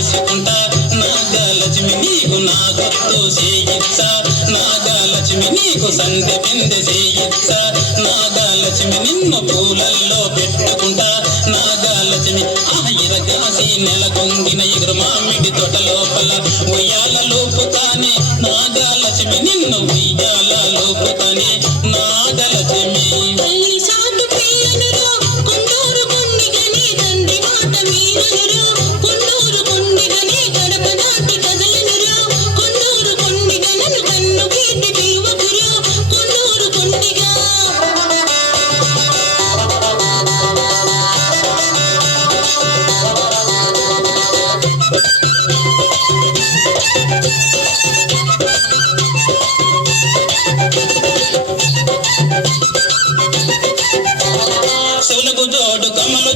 చేసుకుంటా నాగలక్ష్మి నీకు నా గుర్తు చేయిచ్చా నాగలక్ష్మి నీకు సంధ్య బిందె చేయిచ్చా నాగలక్ష్మి నిన్ను పూలల్లో పెట్టుకుంటా నాగలక్ష్మి ఇరగాసి నెలకొంగిన ఎగురు మామిడి తోట లోపల ఉయ్యాల లోపుతానే నాగలక్ష్మి నిన్ను ఉయ్యాల లోపుతానే నాగలక్ష్మి శివులకు జోడు కమలు